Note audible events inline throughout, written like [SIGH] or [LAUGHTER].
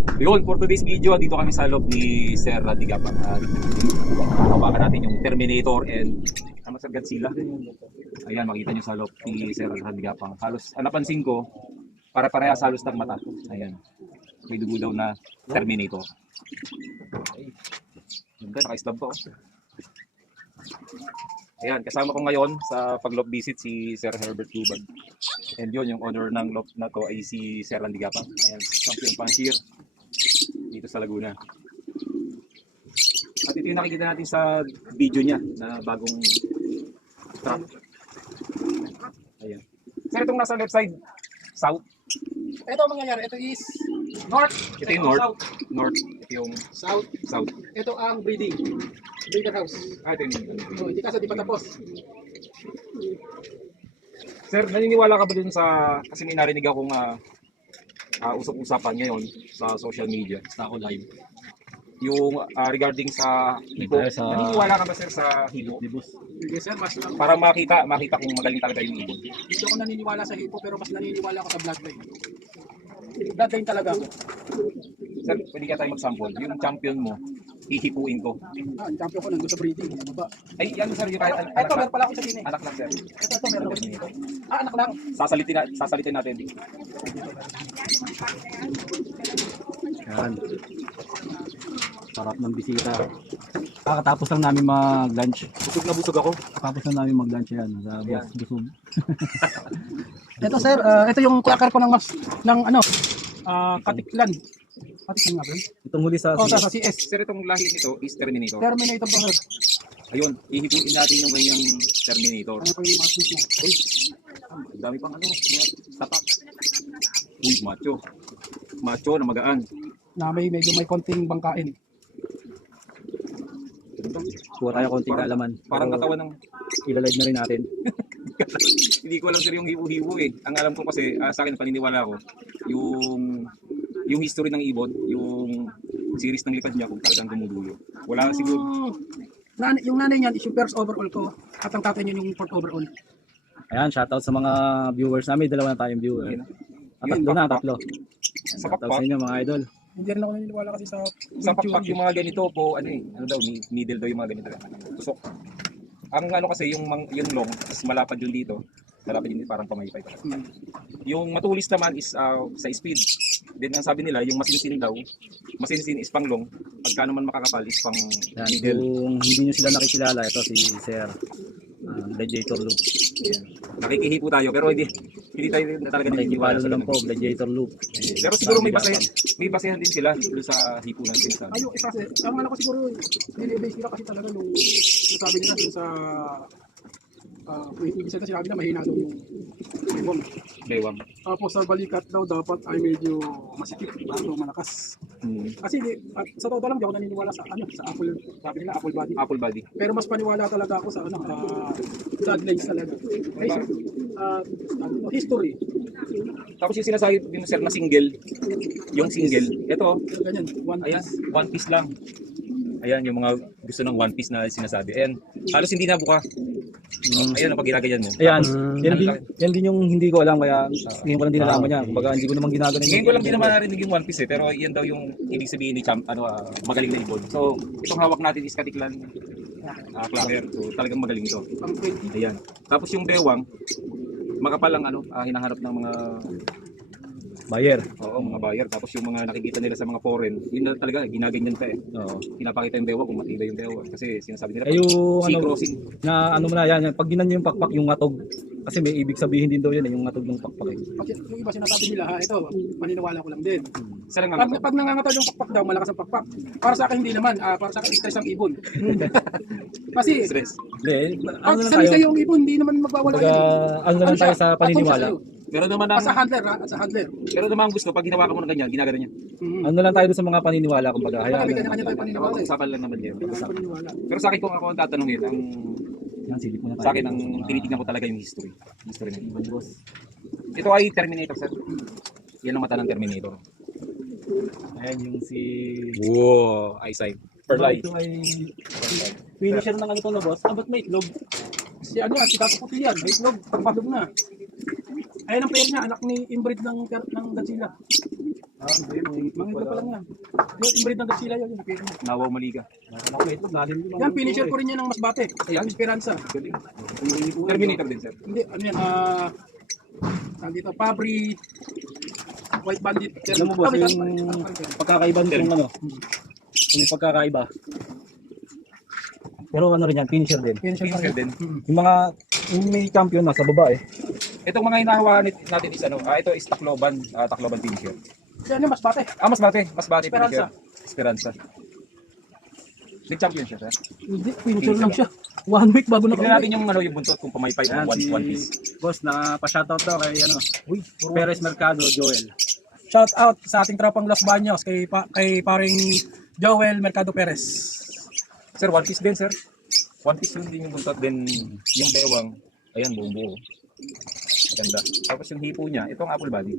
Yun, for today's video, dito kami sa loob ni Sir Radigapang. At hawakan natin yung Terminator and ano Sir Godzilla. Ayan, makita nyo sa loob ni Sir Radigapang. Halos, ang napansin ko, para parehas halos ng mata. Ayan. May dugo daw na Terminator. Okay. Ganda, naka-stab pa oh. Ayan, kasama ko ngayon sa pag-lob visit si Sir Herbert Lubag. And yun, yung owner ng lob na to ay si Sir Randy Gapang. Ayan, champion puncher dito sa Laguna. At ito yung nakikita natin sa video niya na bagong truck. Ayan. Sir, itong nasa left side, south. Ito ang mangyayari. Ito is north. Ito yung north. South. North. Ito yung South. south. Ito ang breeding. Breeder house. Ah, ito yung So, hindi kasi di pa tapos. Sir, naniniwala ka ba dun sa, kasi may narinig akong uh, uh, usap-usapan ngayon sa social media, sa ako live. Yung ah, regarding sa hibo. Sa- Naniniwala ka ba sir sa hibo? Sige sir, mas Para makita, makita kung magaling talaga yung ibon. hindi ako naniniwala sa hipo pero mas naniniwala ako sa bloodline. Bloodline talaga ako. Sir, pwede ka tayo mag-sample. Yung champion mo, hihipuin ko. Ah, ang champion ko nandun sa breeding. Ano ba? Ay, yan sir, yung kahit anak Ito, meron lang. pala ako sa sine. Anak lang sir. Ito, ito, meron ako sa. Ah, anak lang. Sasalitin, na, sasalitin natin. Yan. Sarap ng bisita. Kakatapos lang namin mag-lunch. Busog na busog ako. Tapos lang namin mag-lunch yan. Sa bus, busog. [LAUGHS] Ito sir, ah, ito yung cracker ko ng mas ng ano, ah, katiklan. Katiklan nga ba? Itong huli sa... Oh, sa, sa CS. Sir, itong lahi nito is Terminator. Terminator ba sir? Ayun, hihipuin natin yung kanyang Terminator. Ano pa yung mga? Uy, ang dami pang ano, mga tapak. Uy, macho. Macho na magaan. Na may medyo may konting bangkain. Kuha tayo konting Parang- kaalaman. Parang katawan ng... Ilalive na rin natin. [LAUGHS] Hindi ko alam sir yung hibo-hibo eh. Ang alam ko kasi, ah, sa akin paniniwala ko, yung yung history ng ibon, yung series ng lipad niya kung talagang dumudulo. Wala siguro. Yung, nanay, yung nanay niyan is yung first overall ko. At ang tatay niya yung fourth overall. Ayan, shoutout sa mga viewers namin. Dalawa na tayong viewer. Ayun. Ah, Yun, tatlo na, pakpak. tatlo. Sa Shoutout sa pakpak, inyo mga idol. Hindi rin ako naniniwala kasi sa sa pakpak yung mga ganito po, ano eh, ano daw, ni- needle daw yung mga ganito. Tusok. Ang ano kasi, yung, mang, yung long, is malapad yun dito. Malapad yun dito, parang pamaypay pa. Hmm. Yung matulis naman is ah, sa speed. Then ang sabi nila, yung masinsin daw, masinsin is pang long, pagka naman makakapal is pang Yan, middle. kung hindi nyo sila nakikilala, ito si Sir. Uh, Gladiator Loop. Nakikihipo tayo, pero hindi hindi tayo na talaga naniniwala sa na lang po, Gladiator Loop. Pero siguro may basehan, may basehan din sila doon sa hipo ng sinasabi. Ayun, isa kasi, ang ano ko siguro, nilibase nila kasi talaga nung sabi nila sa uh, may ibig sinabi na mahina daw yung ibon. Bewang. Tapos sa balikat daw dapat ay medyo masikip bago malakas. Hmm. Kasi di, at sa totoo lang di ako naniniwala sa ano sa apple sabi nila apple body. Apple body. Pero mas paniwala talaga ako sa ano uh, bloodlines talaga. Ay, uh, ano, history. Tapos yung sinasabi mo sir na single, yung single, ito, Ganyan, one ayan, piece. one piece lang. Ayan, yung mga gusto ng one piece na sinasabi. Ayan, halos hindi na buka. Ayan, pag ginaganyan mo. Ayan, Tapos, yan din, ang- yan din yung hindi ko alam kaya ngayon ko lang din nalaman niya. Kumbaga hindi ko naman ginagano Ngayon ko lang din naman narinig yung one piece eh, pero yan daw yung ibig sabihin ni champ, ano, ah, magaling na ibon. So, itong hawak natin is katiklan uh, clacker. So, talagang magaling ito. Ang 20. Ayan. Tapos yung bewang, makapal ang ano, ah, hinahanap ng mga Buyer. oo, mga buyer. Tapos yung mga nakikita nila sa mga foreign, yun na talaga, ginaganyan pa eh. Oo. Pinapakita yung bewang kung matibay yung bewang. Kasi sinasabi nila, Eh yung sea ano, crossing. na ano mo na yan, yan, pag ginan nyo yung pakpak yung ngatog. Kasi may ibig sabihin din daw yan eh, yung ngatog ng pakpak eh. Kasi yung iba sinasabi nila ha, ito, maniniwala ko lang din. Saan ang Pag, pag nangangatal yung pakpak daw, malakas ang pakpak. Para sa akin hindi naman, ah, para sa akin stress ang ibon. [LAUGHS] Kasi stress? Hindi, pag ano lang sanay tayo, sa'yo ang ibon, hindi naman magwawala kumbaga, yan. ano na lang tayo siya? sa siya paniniwala. sa'yo. Pero naman As a ang, handler ha, as a handler. pero naman ang gusto, pag hinawakan mo ng ganyan, ginagano niya. Mhm. Ano lang tayo dun sa mga paniniwala, kumbaga, Kaya hayaan na. kanya-kanya tayo paniniwala eh. Usapan lang naman yun. Pero sa akin kung ako ang tatanungin, ang Yan, silip muna tayo. sa akin ang tinitingnan ko talaga yung history. History ng ibon. Ito ay Terminator sir. Yan ang mata ng Terminator. Ayan yung si... Wow, eyesight. Perlite. Ito ay finisher ng ano to na boss. Ah, ba't may itlog? Si ano yan, si Tato Puti yan, may itlog, pagpalog na. Ayan ang pair niya, anak ni inbreed ng, ng Godzilla. Ah, hindi, may Mga ito pa lang yan. Yung inbreed ng Godzilla yun. Yung pinaka- Nawaw maliga. Ito, galing din Yan, finisher ko rin yan ng masbate. Ayan, Esperanza. Terminator din, sir. Hindi, ano yan, ah... nandito, Fabri, White Bandit. Alam mo boss, yung pagkakaiba nitong ano, yung pagkakaiba. Pero ano rin yan, finisher din. Finisher din. Hmm. Yung mga, yung may champion na sa baba eh. Itong mga hinahawakan nit- natin is ano, ah, ito is Tacloban, ah, Tacloban finisher. Yan yung masbate. Ah, mas bate, mas bate Esperanza. finisher. Esperanza. Nag-champion siya, sir. Hindi, finisher lang siya. One week bago na Tignan natin yung ano yung buntot kung pamaypay o Ayan, one, si one piece. boss na pa-shoutout daw kay ano, Uy, Perez Mercado, Joel. Shout out sa ating tropang Los Baños kay, pa, kay paring Joel Mercado Perez. Sir, one piece din, sir. One piece yun din yung buntot. Then, yung bewang, ayan, buong buo. Maganda. Tapos yung hipo niya, ito ang apple body.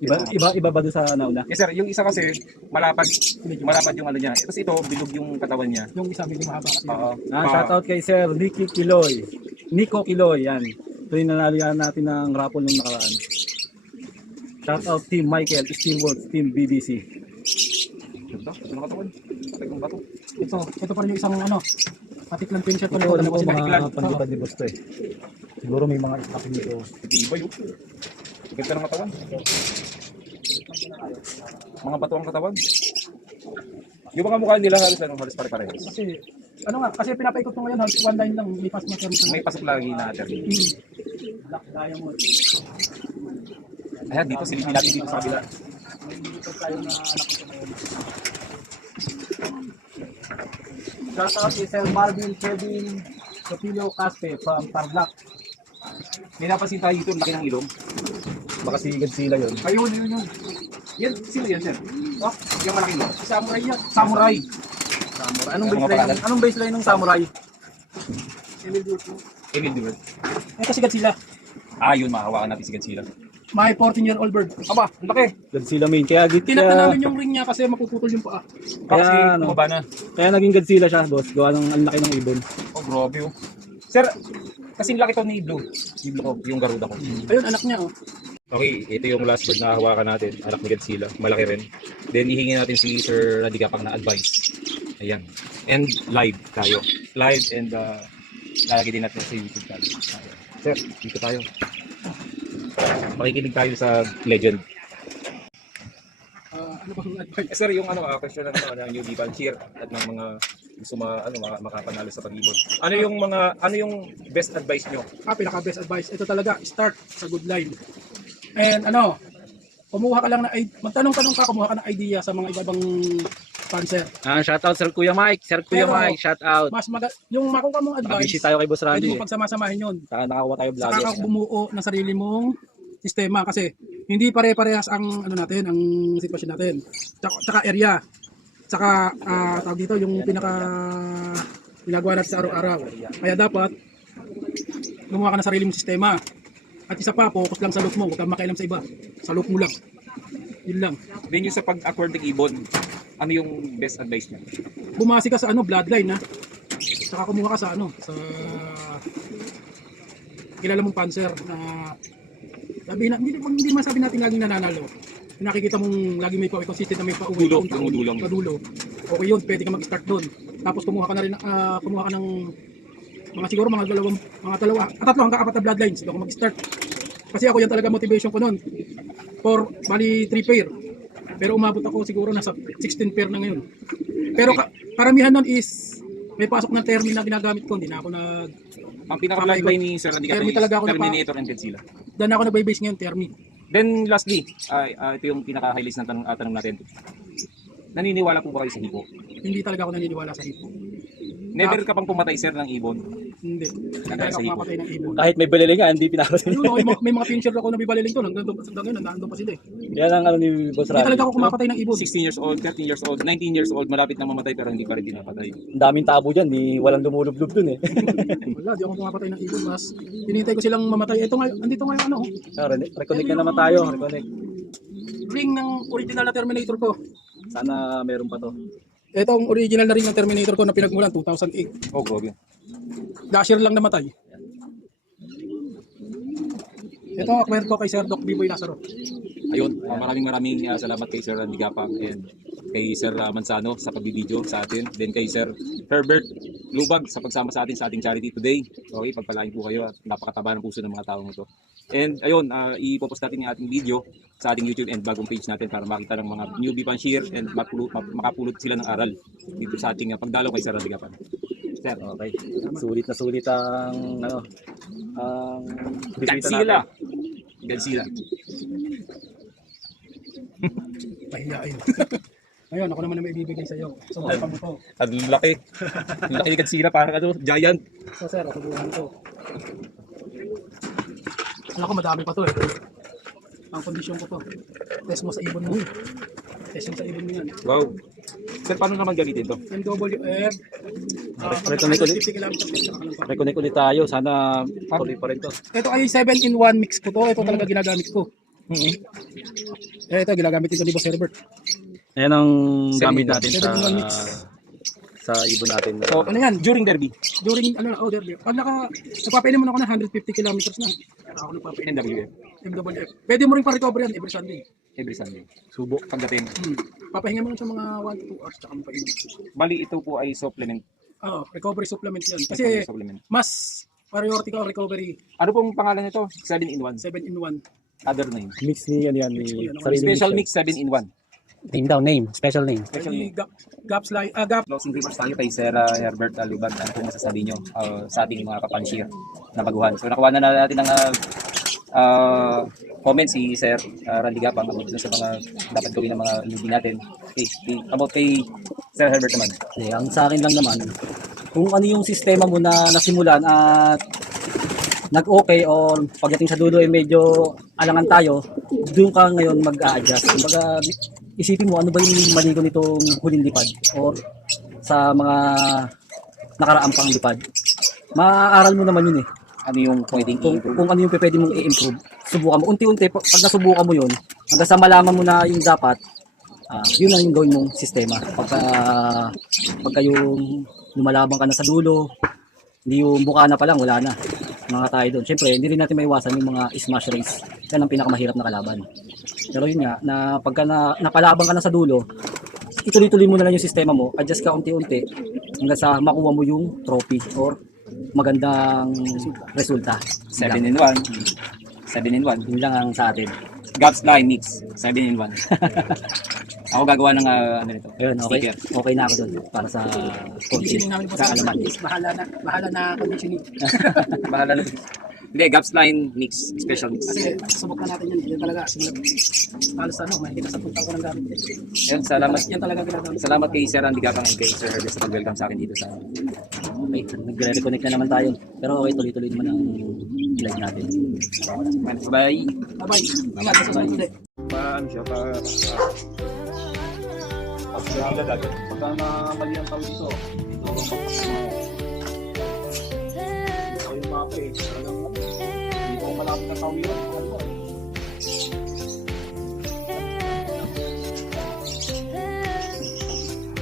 Iba, iba, iba ba doon sa nauna? Yes, sir. Yung isa kasi, malapad, malapad yung ano niya. Tapos ito, bilog yung katawan niya. Yung isa medyo mahaba kasi. Oo. Ah, Ah, shoutout kay Sir Nicky Kiloy. Nico Kiloy, yan. Ito yung nanalihan natin ng raffle nung nakaraan. Shoutout Team Michael, Steelworks, Team BBC. Ito, ito na katawan. Tagang bato. Ito, ito pa rin yung isang ano, patiklang finisher ko Ito, alam ko sila. mga Iklan. panlipad ni Boss to eh. Siguro may mga stock dito. Iba yun. Ganda ng katawan. Mga bato ang katawan. Yung mga mukha nila halos ano, halos pare-pareho. Kasi, ano nga, kasi pinapaikot ko ngayon, halos one line lang, may pass matter. May pasok lagi na term. Hmm. Black Diamond. Ayan, dito silipin natin dito sa kabila. May dito tayo na nakita ngayon. Shoutout kay Sir Marvin Kevin Sopilo Caspe from Tarlac. May napansin tayo dito, laki ng ilong. Baka si Godzilla yun. Ayun, yun, yun. Yan, sino yan, sir? Oh, yung malaking ilong. Samurai yan. Samurai. Samurai. Anong Mga baseline, pangalan? ng, anong baseline ng Samurai? Emil Duran. Ito si Godzilla. Ah, yun, mahawakan natin si Godzilla. My 14-year-old bird. Aba, ang laki. Godzilla main. Kaya, git, Tinakta kaya, namin yung ring niya kasi mapuputol yung paa. Kaya, ano? tumaba na. kaya naging Godzilla siya, boss. Gawa ng ang laki ng ibon. Oh, grabe oh. Sir, kasi laki to ni Blue. Ni Blue, oh, yung garuda ko. Ayun, anak niya, oh. Okay, ito yung last bird na hawakan natin. Anak ni Godzilla. Malaki rin. Then, hihingi natin si Sir Radigapang na advice. Ayan. And live tayo. Live and uh, lalagay din natin sa YouTube tayo. Sir, dito tayo. Makikinig tayo sa legend. Ah, ano bang advice? Eh, sir, yung ano, uh, question na naman ng newbie volunteer at ng mga gusto ma, ano, ma- makapanalo sa pag-ibon. Ano yung mga, ano yung best advice nyo? Ah, pinaka best advice. Ito talaga, start sa good line. And ano, kumuha ka lang na, id- magtanong-tanong ka, kumuha ka ng idea sa mga ibabang sponsor. Ah, shoutout Sir Kuya Mike. Sir Kuya Pero- Mike, shoutout. Mas maga, yung makuha mong advice, Busy tayo kay Boss pwede Randy. mo pagsama-samahin yun. Saka nakakuha tayo Saka ka vlogger. bumuo ng sarili mong sistema kasi hindi pare-parehas ang ano natin, ang sitwasyon natin. Tsaka, tsaka area. Tsaka ah, tawag dito yung pinaka ginagawa natin sa araw-araw. Kaya dapat gumawa ka ng sarili mong sistema. At isa pa, focus lang sa loop mo, huwag kang makialam sa iba. Sa loop mo lang. Yun lang. Then yung sa pag-acquire ng ibon, ano yung best advice nyo? Bumasi ka sa ano, bloodline ha. Saka kumuha ka sa ano, sa kilala mong panser na sabi na, hindi, hindi masabi natin laging nananalo. Nakikita mong lagi may pa consistent na may pauwi. Dulo, taon-taon, dumudulo. Padulo. Okay yun, pwede ka mag-start doon. Tapos kumuha ka na rin, ah, kumuha ka ng mga siguro mga dalawang, mga dalawa, at tatlo hanggang apat na bloodlines. Doon mag-start. Kasi ako yan talaga motivation ko noon. For, bali, 3 pair. Pero umabot ako siguro nasa 16 pair na ngayon. Pero ka, karamihan nun is may pasok ng termi na ginagamit ko. Hindi na ako nag... Ang pinaka-bloodline ni Sir Termi talaga ako Terminator and Godzilla. Dan ako nag-base ngayon, termi. Then lastly, ay ah, ito yung pinaka-highlights ng tanong, ah, tanong natin. Naniniwala po ba kayo sa hipo? Hindi talaga ako naniniwala sa hipo. Never ka pang pumatay sir ng ibon. Hindi. Talaga sa ng ibon. Kahit may baliling nga, hindi pinakasin. Ayun, may, mga- may mga [LAUGHS] finisher ako na bibaliling to. Hanggang doon, hanggang ngayon, nandun pa sila eh. Yan ang ano ni Boss Hindi talaga Randy. ako kumapatay ng ibon. 16 years old, 13 years old, 19 years old, malapit na mamatay pero hindi pa rin pinapatay. Ang daming tabo dyan, di walang lumulublob dun eh. [LAUGHS] Wala, di ako kumapatay ng ibon. Mas hinihintay ko silang mamatay. Ito ngayon, andito ngayon ano, Ah, re- Reconnect na naman tayo, reconnect. ring ng original na Terminator ko. Sana meron pa to. Ito ang original na ring ng Terminator ko na pinagmulan 2008. Oh, grabe. Dasher lang namatay. Ito, acquire ko kay Sir Doc Biboy Lazaro. ayun, maraming maraming uh, salamat kay Sir Randy Gapang and kay Sir uh, Mansano sa pagbibideo sa atin. Then kay Sir Herbert Lubag sa pagsama sa atin sa ating charity today. Okay, pagpalain po kayo at napakataba ng puso ng mga taong ito. And ayun, uh, ipopost natin yung ating video sa ating YouTube and bagong page natin para makita ng mga newbie fan share and makapulot sila ng aral dito sa ating uh, pagdalaw kay Sir Randy. Sir, Okay. Sulit na sulit ang ano ang Godzilla! natin. Godzilla. [LAUGHS] Pahiyain. Ngayon, ako naman na may ibibigay sa iyo. Subukan mo to. Ang laki. Ang laki ni Godzilla, parang ano, giant. So sir, subukan to. Alam ko madami pa to eh. Ang kondisyon ko to. Test mo sa ibon mo. Test mo sa ibon mo yan. Wow. Sir, paano naman gamitin to? MWF. Reconnect ulit. 50 kilometers per hour. Reconnect ulit tayo. Sana tuloy pa rin to. Ito ay 7 in 1 mix ko to. Ito talaga ginagamit ko. Eh, ito ginagamit ito ni Boss Herbert. Ayan ang gamit natin sa sa ibon natin. So, Ano yan? during derby, During, ano na, oh, there, Pag naka, nagpapainom mo na ako ng 150 kilometers na. Ako nagpapainom. NWF, MWF. Pwede mo rin pa-recover yan every Sunday. every Sunday. Subo. Pagdating. Hmm. Papahinga mo lang sa mga 1 to 2 hours tsaka mo painom. Bali, ito po ay supplement. Oo, recovery supplement yan. Kasi Recovery supplement. mas priority ka ang recovery Ano pong pangalan nito? 7 in 1. 7 in 1. Other name. Mix ni ano yan ni sarili Special mix. mix 7 in 1. Name daw, name. Special name. Special May mix. gap, gaps like, ah, gap. Closing remarks tayo kay Sir uh, Herbert Alubag. Ano po masasabi nyo uh, sa ating mga kapanshir na baguhan? So nakuha na natin ng uh, uh, comment si Sir uh, Randy Gapang about sa mga dapat gawin ng mga newbie natin. Okay, okay. About kay Sir Herbert naman. Eh, ang sa akin lang naman, kung ano yung sistema mo na nasimulan at nag-okay or pagdating sa dulo ay medyo alangan tayo, doon ka ngayon mag-a-adjust. Kumbaga, isipin mo ano ba yung mali ko nitong huling lipad or sa mga nakaraang pang lipad. Maaaral mo naman yun eh. Ano yung pwedeng Kung, kung ano yung pwede mong i-improve. Subukan mo. Unti-unti, pag nasubukan mo yun, hanggang sa malaman mo na yung dapat, ah yun lang yung gawin mong sistema. Pagka, pagka yung lumalaban ka na sa dulo, hindi yung buka na pa lang, wala na. Mga tayo doon. Siyempre, hindi rin natin maiwasan yung mga smash race. Yan ang pinakamahirap na kalaban. Pero yun nga, na pagka na, napalaban ka na sa dulo, ituloy-tuloy mo na lang yung sistema mo, adjust ka unti-unti hanggang sa makuha mo yung trophy or magandang resulta. 7 in 1. 7 in 1. Yun lang ang sa atin. Gaps line mix. 7 in 1. [LAUGHS] Ako gagawa ng uh, ano nito. Ayun, okay. Sticker. Okay na ako doon para sa Conditioning namin po sa kaalaman. is bahala na, bahala na conditioning. [LAUGHS] Bahala na. Hindi, gaps line mix. Special mix. Kasi subok na natin yan. Yan talaga. Halos ano, mahigit na sa puntang ko ng gamit. Ayun, salamat. Yan talaga ginagamit. Salamat kay Sir Andy Gapang and kay Sir Herbert sa pag-welcome sa akin dito sa Okay, nagre-reconnect na naman tayo. Pero okay, tuloy-tuloy naman ang live natin. Bye-bye. Bye-bye. Ingat sa susunod. Paano siya? Pa, Pagka na mali ang tao dito, Ito yung mapa eh. Ko malapit na yun. Ano ba?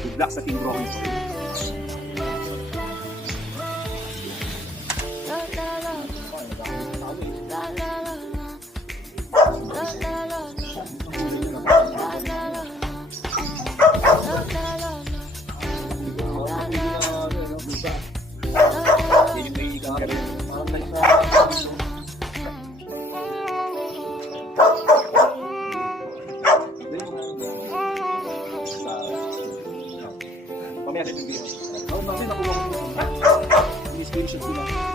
Good luck sa Team Broken. Oh, bakit nakuha ko? May screenshot sila. in